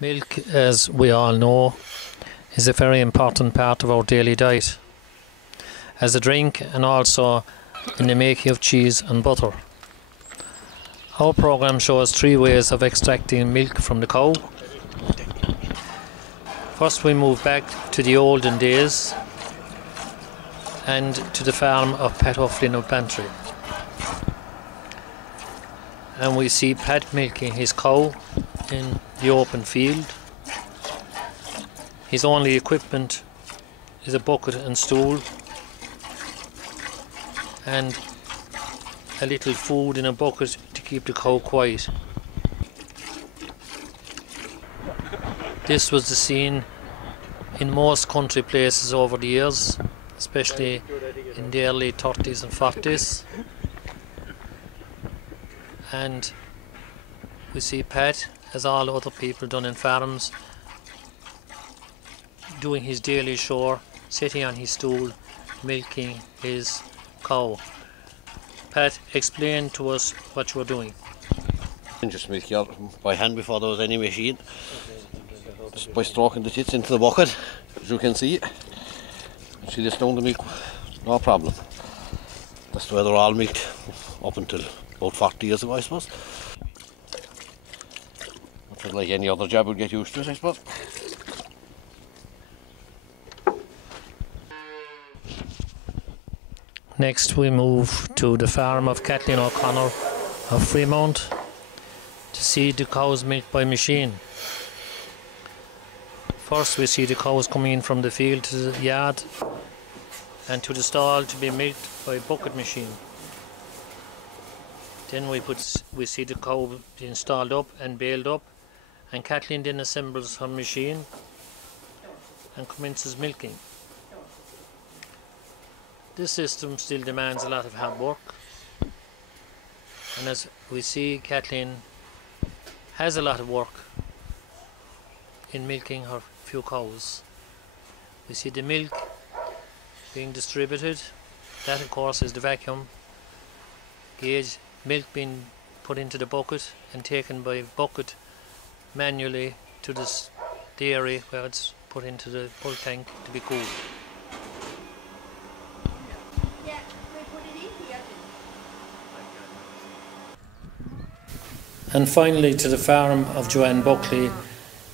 Milk, as we all know, is a very important part of our daily diet, as a drink and also in the making of cheese and butter. Our programme shows 3 ways of extracting milk from the cow. First we move back to the olden days and to the farm of Pat O'Flynn of Bantry. And we see Pat milking his cow in the open field. His only equipment is a bucket and stool and a little food in a bucket to keep the cow quiet. This was the scene in most country places over the years, especially in the early 30s and 40s. And we see Pat, as all other people done in farms, doing his daily chore, sitting on his stool, milking his cow. Pat, explain to us what you were doing. Just milk it by hand before there was any machine. Just by stroking the tits into the bucket, as you can see. She just down the milk, no problem. That's the way they're all milked up until about 40 years ago, I suppose. But like any other job, we'll get used to it, I suppose. Next we move to the farm of Kathleen O'Connor of Fremont to see the cows milked by machine. First we see the cows coming in from the field to the yard and to the stall to be milked by bucket machine. Then we see the cow being stalled up and baled up, and Kathleen then assembles her machine and commences milking. This system still demands a lot of hard work, and as we see, Kathleen has a lot of work in milking her few cows. We see the milk being distributed. That of course is the vacuum gauge. Milk being put into the bucket and taken by bucket manually to this dairy where it's put into the bulk tank to be cooled. And finally to the farm of Joanne Buckley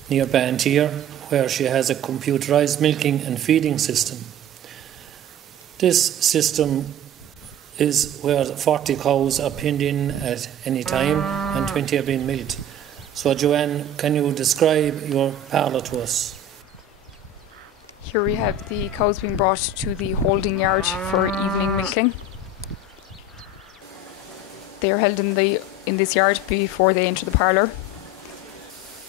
near Bantier, where she has a computerised milking and feeding system. This system is where 40 cows are pinned in at any time and 20 are being milked. So Joanne, can you describe your parlour to us? Here we have the cows being brought to the holding yard for evening milking. They are held in this yard before they enter the parlour.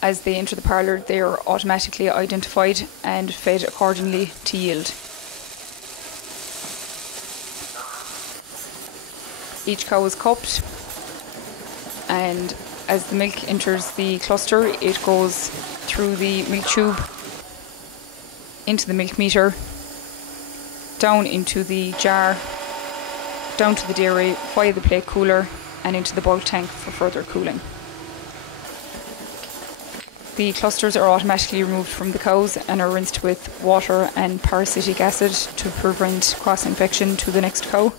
As they enter the parlour, they are automatically identified and fed accordingly to yield. Each cow is cupped, and as the milk enters the cluster, it goes through the milk tube into the milk meter, down into the jar, down to the dairy via the plate cooler and into the bulk tank for further cooling. The clusters are automatically removed from the cows and are rinsed with water and parasitic acid to prevent cross-infection to the next cow.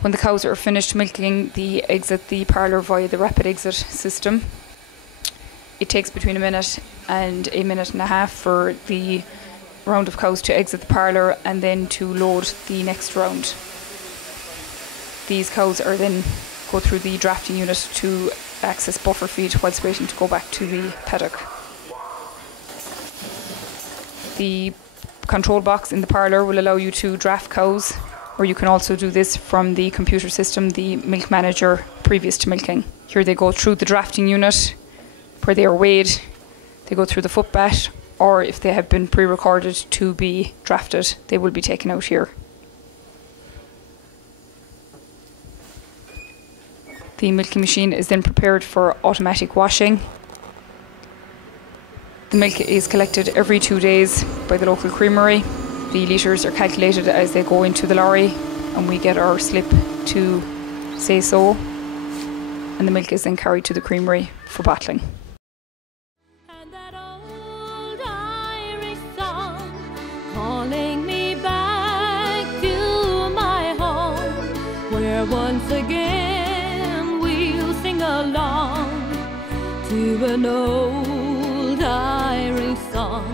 When the cows are finished milking, they exit the parlour via the rapid exit system. It takes between a minute and a minute and a half for the round of cows to exit the parlour and then to load the next round. These cows are then go through the drafting unit to access buffer feed whilst waiting to go back to the paddock. The control box in the parlour will allow you to draft cows, or you can also do this from the computer system, the milk manager, previous to milking. Here they go through the drafting unit where they are weighed, they go through the foot bath, or if they have been pre-recorded to be drafted, they will be taken out here. The milking machine is then prepared for automatic washing. The milk is collected every 2 days by the local creamery. The litres are calculated as they go into the lorry, and we get our slip to say so, and the milk is then carried to the creamery for bottling. where once again we'll sing along to an old Irish song.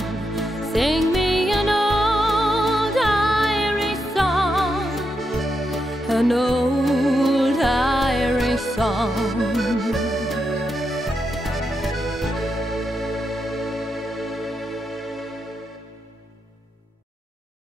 Sing me an old Irish song, an old Irish song.